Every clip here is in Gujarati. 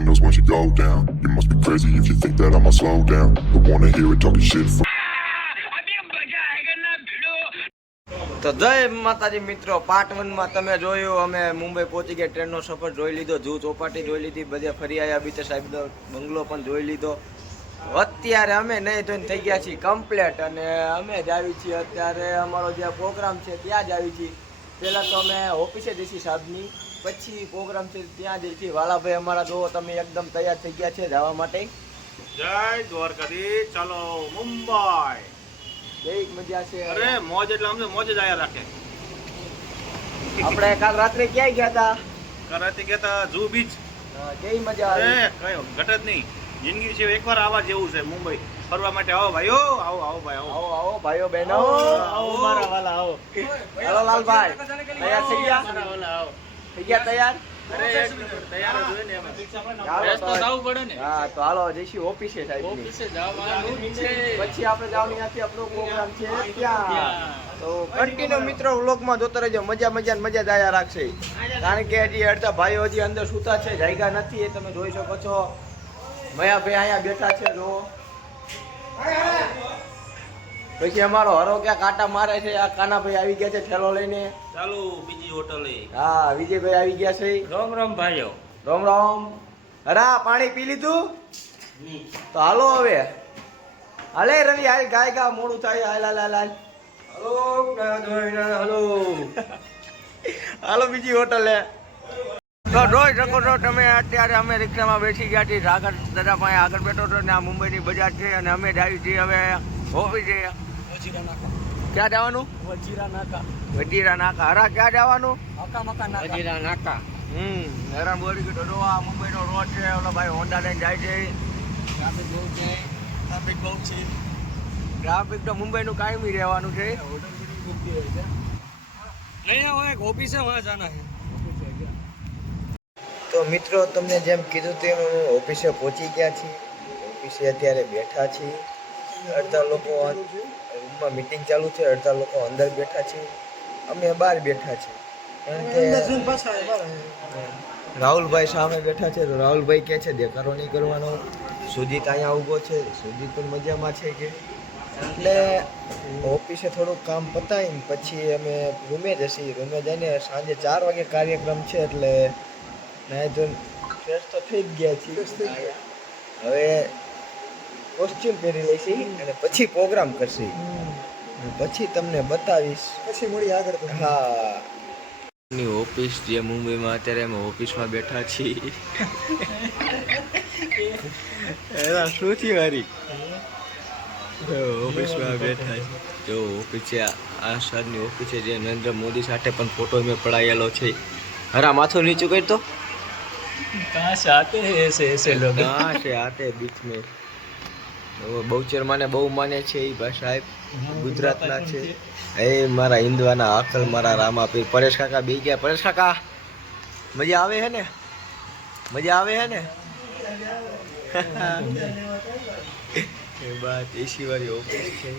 windows once you go down. You must be crazy if you think that I'ma slow down. Don't wanna hear it talking shit. તો જય માતાજી મિત્રો, પાર્ટ 1 માં તમે જોયું અમે મુંબઈ પહોંચી ગયા, ટ્રેનનો સફર જોઈ લીધો, જૂ ચોપાટી જોઈ લીધી, બધે ફરી આવ્યા, બીતે સાહેબ બંગલો પણ જોઈ લીધો. અત્યારે અમે નહીં ધોઈને થઈ ગયા છીએ કમ્પ્લેટ અને અમે જ આવી છીએ. અત્યારે અમારો જે પ્રોગ્રામ છે ત્યાં જ આવી છીએ. પહેલાં તો અમે ઓફિસે જઈશી સાહેબની, પછી પ્રોગ્રામ છે ત્યાં જઈ છીએ. વાલાભાઈ અમારા જો તમે એકદમ તૈયાર થઈ ગયા છે જવા માટે. જય દ્વારકાધીશ, ચાલો મુંબઈ. કેવી મજા છે? અરે મોજ એટલે અમને મોજ જ આયા રાખે. આપણે કાલ રાત્રે ક્યાંય ગયા હતા? કાલ રાતે ગયા હતા જૂ બીચ. કેવી મજા આવી? અરે કયો ઘટ જ નહીં. જિંદગી છે એકવાર આવા જેવું છે મુંબઈ ફરવા માટે. આવો ભાઈઓ, આવો આવો ભાઈ, આવો આવો આવો ભાઈઓ બહેનો, આવો મારા વાલા, આવો. હેલો લાલભાઈ, તૈયાર થઈ ગયા? આવો થઈ ગયા તૈયાર? અરે એક મિનિટ, તૈયાર જ હોય ને એમાં. ચાલો તો જવું પડે ને. હા તો હાલો જઈશું ઓફિસે સાહેબ. ઓફિસે જવાનું છે. પછી આપણે જવાનું ત્યાંથી આપણો પ્રોગ્રામ છે ત્યાં. તો કન્ટિન્યુ મિત્રો વ્લોગમાં જોતા રહેજો, મજા મજા ને મજા જ આયા રાખશે. કારણ કે હજી અડધા ભાઈઓ હજી અંદર સૂતા છે, જાયગા નથી, એ તમે જોઈ શકો છો. મયાભાઈ અહીંયા બેઠા છે જો. પછી અમારો હરો ક્યાં કાંટા મારે છે, આ કાનાભાઈ આવી ગયા છે ઠેલો લઈને. ચાલો બીજી હોટલે. હા વિજયભાઈ આવી ગયા છે. રામ રામ ભાઈઓ. રામ રામ. હરા પાણી પી લીધું? તો હાલો હવે. હાલે રવિ હાલ, ગાય ગા મોડું થાય. હાલ હાલ હાલ હાલ. હલો હાલો બીજી હોટલે. તો જોઈ શકો છો તમે, અત્યારે અમે રિક્ષામાં બેસી ગયા છીએ. આગળ દાદા પાસે આગળ બેઠો છો ને આ મુંબઈની બજાર છે અને અમે જ આવી છીએ હવે ઓફિસે. ક્યાં જવાનું? વજીરા નાકા. હરા ક્યાં જવાનું? વજીરા નાકા. હેરાન બોલી ગયો તો આ મુંબઈનો રોડ છે. ઓલો ભાઈ હોન્ડા લઈને જાય છે. ટ્રાફિક બહુ છે. ટ્રાફિક તો મુંબઈનું કાયમી રહેવાનું છે. ઓફિસે વહાં જાના છે. તો મિત્રો તમને જેમ કીધું તેમ ઓફિસે પહોંચી ગયા છીએ. ઓફિસે અત્યારે બેઠા છીએ. અડધા લોકો રૂમમાં મિટિંગ ચાલુ છે, અડધા લોકો અંદર બેઠા છે, અમે બહાર બેઠા છીએ. કારણ કે રાહુલભાઈ સામે બેઠા છે તો રાહુલભાઈ કહે છે દેખાડો નહીં કરવાનો. સુજીત અહીંયા ઊભો છે, સુજીત પણ મજામાં છે કે. એટલે ઓફિસે થોડુંક કામ પતાવીને પછી અમે રૂમે જઈએ. રૂમે જઈને સાંજે 4 વાગે કાર્યક્રમ છે એટલે નાઈ ધોઈને ફ્રેશ તો થઈ જ ગયા છીએ. હવે કોસ્ચ્યુમ પહેરી લઈશી અને પછી પ્રોગ્રામ કરશી. પછી તમને બતાવીશ, પછી મળી આગળ. હા ની ઓફિસ જે મુંબઈમાં અત્યારે અમે ઓફિસમાં બેઠા છીએ. એના શું થયું વારી? ઓફિસમાં બેઠા છે જો. ઓફિસ છે આ સરની ઓફિસ છે જે નરેન્દ્ર મોદી સાથે પણ ફોટો મેં પડાયેલો છે. હરા માથું નીચું કરી તો. कहाँ से आते हैं ऐसे लोग? कहाँ से आते हैं बीच में? બહુચર માને બહુ માને છે એ સાહેબ ગુજરાતના છે. એ મારા હિન્દવાના અકલ, મારા રામાપીર. પરેશ કાકા બે ગયા. પરેશ કાકા મજા આવે હે ને? મજા આવે હે ને? એ વાત એસી વાળી ઓફિસ છે.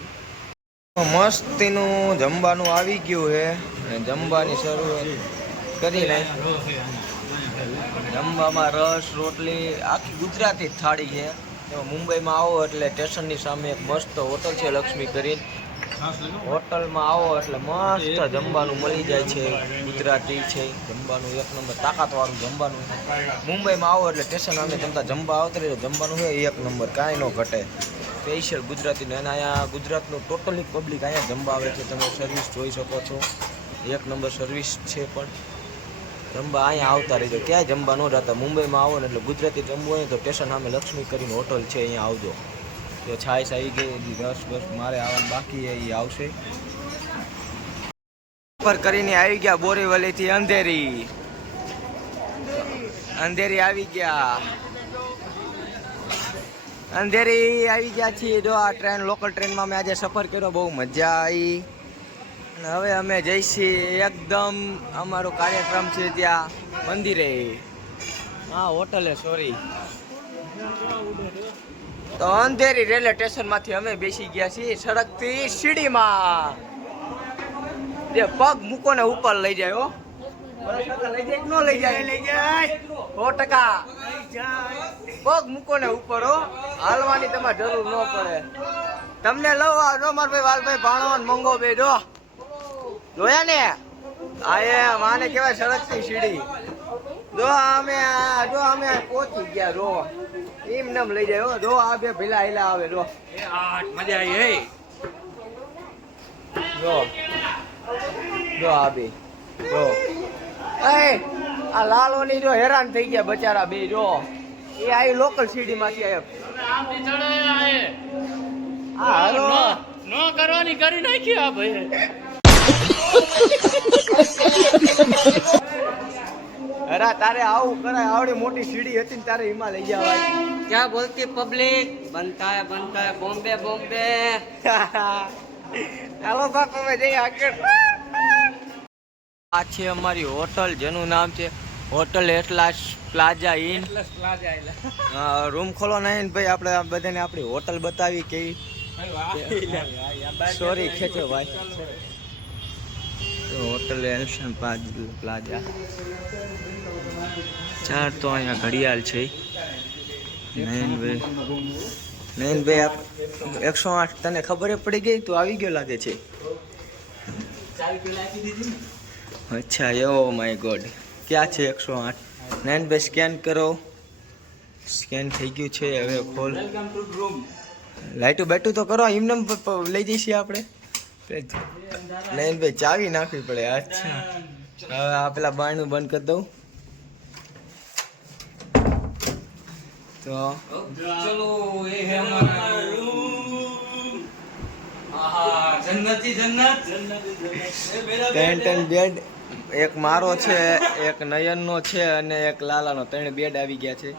મસ્તીનું જમવાનું આવી ગયું છે અને જમવાની શરૂઆત કરી નાખી. જમવામાં રસ, રોટલી, આખી ગુજરાતી થાળી છે. મુંબઈમાં આવો એટલે સ્ટેશનની સામે એક મસ્ત હોટલ છે લક્ષ્મી કરીને. હોટલમાં આવો એટલે મસ્ત જમવાનું મળી જાય છે. ગુજરાતી છે જમવાનું, એક નંબર તાકાતવાળું જમવાનું. મુંબઈમાં આવો એટલે સ્ટેશન અમે જમતા જમવા આવતા રહે. જમવાનું હોય એક નંબર, કાંઈ ન ઘટે. સ્પેશિયલ ગુજરાતીને અને અહીંયા ગુજરાતનું ટોટલી પબ્લિક અહીંયા જમવા આવે છે. તમે સર્વિસ જોઈ શકો છો, એક નંબર સર્વિસ છે. પણ જમવા અહીંયા આવતા રહેજો, ક્યાંય જમવા ન જતા. મુંબઈમાં આવો ને એટલે ગુજરાતી જમવું હોય તો સ્ટેશન સામે લક્ષ્મી કરીને હોટલ છે, અહીંયા આવજો. તો છાશ આવી ગઈ, રસ બસ મારે આવવાનું બાકી એ આવશે. પર કરીને આવી ગયા બોરીવલીથી અંધેરી. અંધેરી આવી ગયા. અંધેરી આવી ગયા છીએ. જો આ ટ્રેન, લોકલ ટ્રેનમાં મેં આજે સફર કર્યો, બહુ મજા આવી. અને હવે અમે જઈશી એકદમ અમારો કાર્યક્રમ છે ત્યાં મંદિરે. હા હોટલે, સોરી. તો અંધેરી રેલવે સ્ટેશનમાંથી અમે બેસી ગયા છીએ સડકથી સીડીમાં. જે પગ મૂકો ને ઉપર લઈ જાય. હો લઈ જાય નો લઈ જાય? લઈ જાય 100%. પગ મૂકો ને ઉપર હો, હાલવાની તમારે જરૂર ન પડે. તમને લવ જો મારા ભાઈ વાલભાઈ ભાણો ને મંગો બે જો જોયા ને આ એ માને કેવાય સડકની સીડી. જો અમે પહોંચી ગયા. જો એમ નમ લઈ જાય હો. જો આ બે ભીલા હિલા આવે. જો મજા આવી. જો જો આ બે જો આ લાલોની જો હેરાન થઈ ગયા બચારા બે. જો એ આવી લોકલ સીડી માંથી આવ્યા. નો કરવાની કરી નાખી આ ભાઈ. અરે તારે આવું કરાય. આવડી મોટી સીડી હતી ને તારે એમાં લઈ જવાય. क्या बोलती पब्लिक बनता है बॉम्बे बॉम्बे. ચાલો બાપ અમે જઈએ આગળ. આ છે અમારી હોટલ જેનું નામ છે hotel atlas plaza in. Room ખોલો નહીં ભાઈ. આપણે બધાને આપણી હોટલ બતાવી કેવી. સોરી ખેંચો ભાઈ. હોટલ એલ્શન પ્લાઝા 4 તો અહીંયા ઘડિયાળ છે. નયનભાઈ 108 તને ખબર પડી ગઈ? તું આવી ગયો લાગે છે. અચ્છા ઓ માય ગોડ. ક્યાં છે 108? નયનભાઈ સ્કેન કરો. સ્કેન થઈ ગયું છે. હવે ખોલ. લાઈટું બેટું તો કરો. એમને લઈ જઈશું આપણે. નયનભાઈ ચાવી નાખવી પડે. અચ્છા હવે આ પેલા બાયણું બંધ કરી દઉં તો चलो ये है हमारा रूम. जन्नती जन्नत. Ten bed. એક મારો છે, એક નયનનો છે અને એક લાલાનો. 3 બેડ આવી ગયા છે.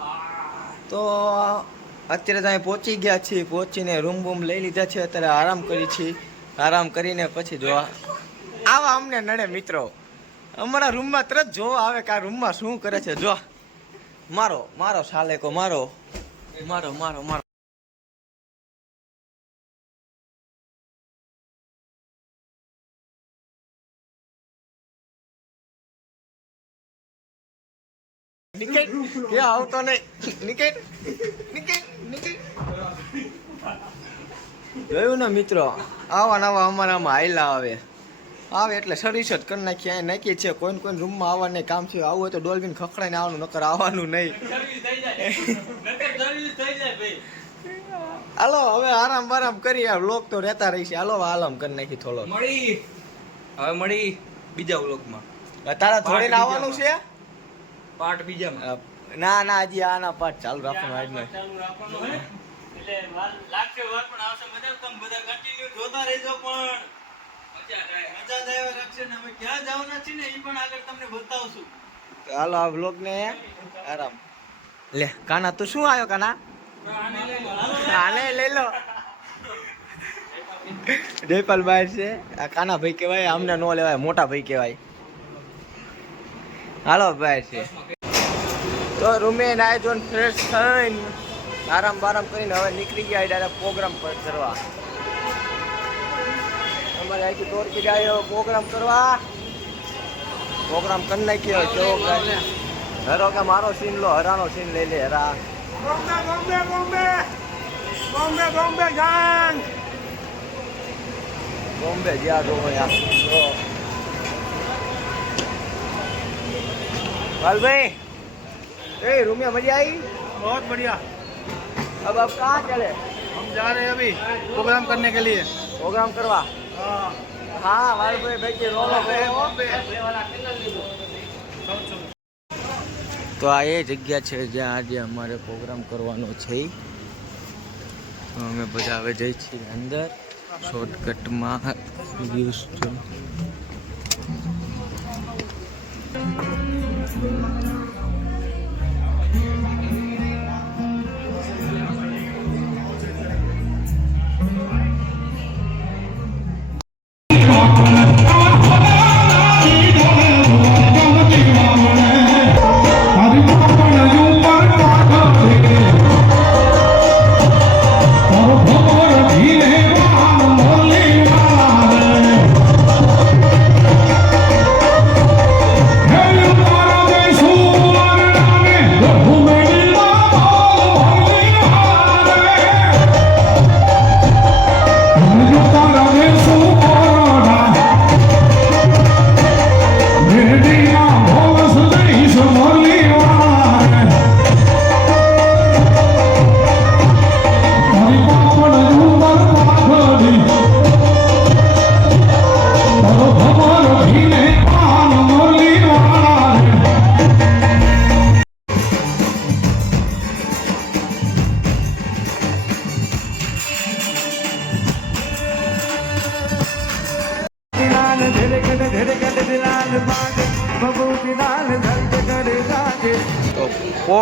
તો અત્યારે તો અહીં પહોંચી ગયા છીએ. પહોંચીને રૂમ બૂમ લઈ લીધા છે. અત્યારે આરામ કરી છીએ. આરામ કરીને પછી જોવા આવા અમને નડે મિત્રો. અમારા રૂમમાં તરત જોવા આવે કે આ રૂમમાં શું કરે છે. જો મારો સાલેકો મારો. નિકેટ ક્યાં આવતો નહીં. નિકેટ જોયું ને મિત્રો, આવા નવા અમારામાં હાયલા આવે એટલે સર્વિસ જ કરી નાખી. અહીં નાખીએ છીએ. કોઈ રૂમમાં આવવાનું કામ છે. આવું હોય તો ડોલ્બીન ખખડાઈને આવવાનું, નકર આવવાનું નહીં. હાલો હવે આરામ બારામ કરી. આ વ્લોગ તો રહેતા રહીશે. હાલો આરામ કરી નાખી થોડો. મળી બીજા વ્લોગમાં. તારા થોડીને આવવાનું છે પાર્ટ બીજામાં. ના હજી આના પાઠ ચાલુ રાખવાનું આજનો. ચાલુ રાખવાનું હે એટલે લાગશે વાર પણ આવશે. બધા તમે બધા કન્ટિન્યુ જોતા રહેજો. પણ મજા આવે રાખશે ને. અમે ક્યાં જવાના છીએ ને એ પણ આગળ તમને બતાવશું. હાલો આ વ્લોગ ને આરામ લે. કાના તું શું આવ્યો કાના? આને લઈ લો. જયપાલ બહાર છે. આ કાના ભાઈ કહેવાય. અમને નો લેવાય, મોટા ભાઈ કહેવાય. હાલો બહાર છે. તો રૂમે નાય જોન ફ્રેશ થઈને આરામ બારામ કરીને હવે નીકળી ગયા ડાયરેક્ટ પ્રોગ્રામ પર કરવા. અમારે અહીંથી ટોરકી જાય પ્રોગ્રામ કરવા. પ્રોગ્રામ કરી નાખ્યો. કેવો હરો કે મારો સીન લો, હરાનો સીન લઈ લે. હરા બોમ્બે જ્યાં દો भाई ए रूम में मजा आई? बहुत बढ़िया. अब कहाँ चले? हम जा रहे हैं अभी प्रोग्राम करने के लिए. प्रोग्राम करवा. हाँ भाई भाई के रोलो તો આ એ જગ્યા છે જ્યાં આજે અમારે પ્રોગ્રામ કરવાનો છે. તો અમે બધા હવે જઈ છીએ અંદર. શોર્ટકટમાં વ્યૂઝ જો. Hey!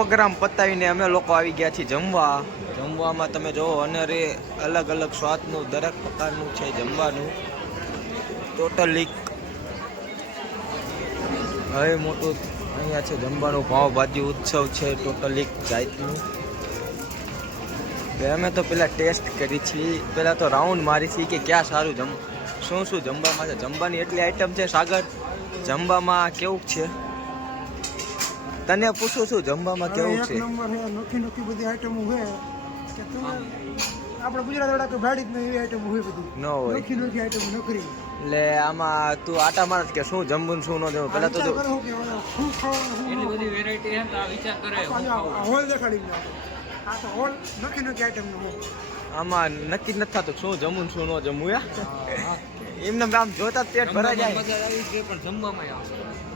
પ્રોગ્રામ પતાવીને અમે લોકો આવી ગયા છીએ જમવામાં તમે જોવો અને રે અલગ અલગ સ્વાદનું દરેક પ્રકારનું છે જમવાનું ટોટલી હવે મોટું અહીંયા છે જમવાનું પાવભાજી ઉત્સવ છે ટોટલી જાતનું અમે તો પેલા ટેસ્ટ કરી છીએ પહેલાં તો રાઉન્ડ મારી છીએ કે ક્યાં સારું શું જમવામાં છે જમવાની એટલી આઈટમ છે સાગર જમવામાં કેવું છે તને પૂછું છું જમવામાં કેવું છે એક નંબર છે નોખી બધી આઈટમો છે કે તમે આપણે ગુજરાત વાળા કે ભાડી જ એવી આઈટમો હોય બધી ન હોય નોખી આઈટમ નોકરી એટલે આમાં તું આટા માર કે શું જમવું ને શું ન જમવું પેલા તો શું ખાવાનું એટલી બધી વેરાયટી છે તો આ વિચાર કરે હોલ દેખાડી દે આ તો હોલ નોખી આઈટમ નો હોય આમાં નક્કી નથી થતું શું જમવું ને શું ન જમવું એમને આમ જોતા જ પેટ ભરાઈ જાય મજા આવી ગઈ પણ જમવામાં આવશે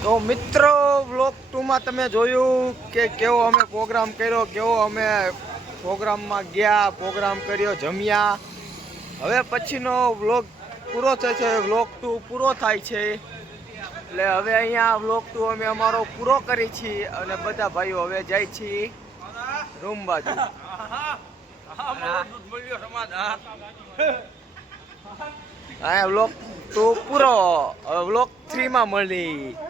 તો મિત્રો વ્લોગ 2 માં તમે જોયું કે કેવો અમે પ્રોગ્રામ કર્યો કેવો અમે પ્રોગ્રામમાં ગયા પ્રોગ્રામ કર્યો જમ્યા હવે પછીનો વ્લોગ પૂરો થાય છે વ્લોગ 2 પૂરો થાય છે એટલે હવે અહીંયા વ્લોગ 2 અમે અમારો પૂરો કરી છીએ અને બધા ભાઈઓ હવે જાય છીએ રૂમ બાજુ હા વ્લોગ 2 પૂરો હવે વ્લોગ 3 માં મળી